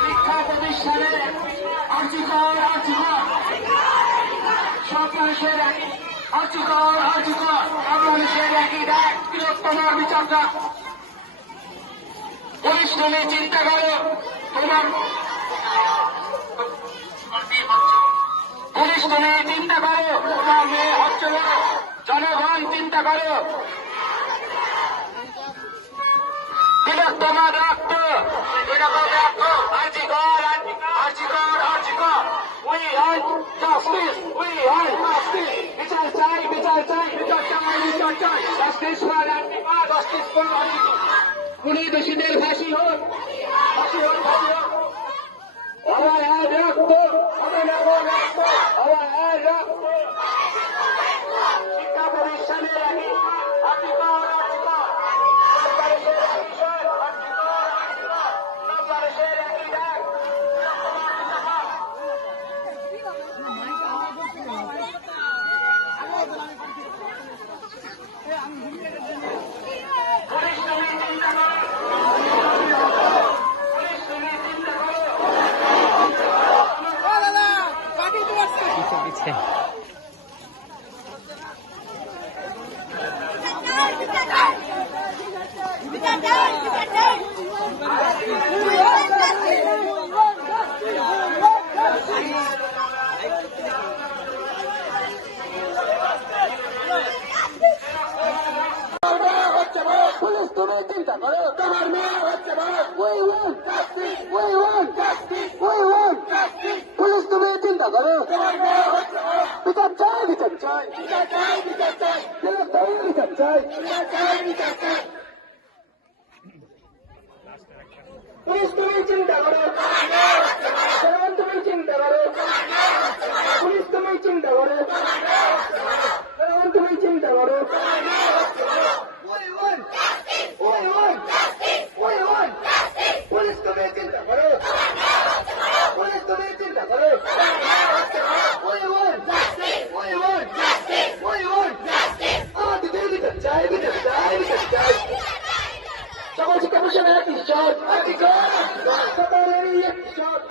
শিক্ষা প্রতিষ্ঠানে সব মানুষের মানুষের একই দেখ বৃহত্তম বিচারটা পুলিশ তুমি চিন্তা করো তোমার পুলিশ তুমি চিন্তা করো তোমার মেয়ে হচ্ছে জনগণ চিন্তা করো তোমার রক্ত We want justice. We want justice. বিচার চাই বিচার চাই বিচার চাই বিচার চাই justice for Antifa, justice for Antifa. খুনি দোষীদের ফাঁসি হোক ফাঁসি হোক ফাঁসি হোক আমার এক রক্ত হবে না রক্ত আমার এক রক্ত শিক্ষা প্রতিষ্ঠানের Antifa পিছে পুলিশ তুমি চিন্তা করো তোমার মেয়ে হচ্ছে পুলিশ তুমি চিন্তা করো বিচার চাই বিচার চাই বিচার চাই বিচার চাই বিচার চাই পুলিশ তুমি চিন্তা করো তুমি চিন্তা করো পুলিশ তুমি চিন্তা করো তুমি চিন্তা করো পুলিশ তুমি চিন্তা করো পুলিশ তুমি চিন্তা করো আমাদের বিচার চাই বিচার চাই বিচার চাই সকল শিক্ষা প্রতিষ্ঠানের একটি শট সকলেরই একটি শট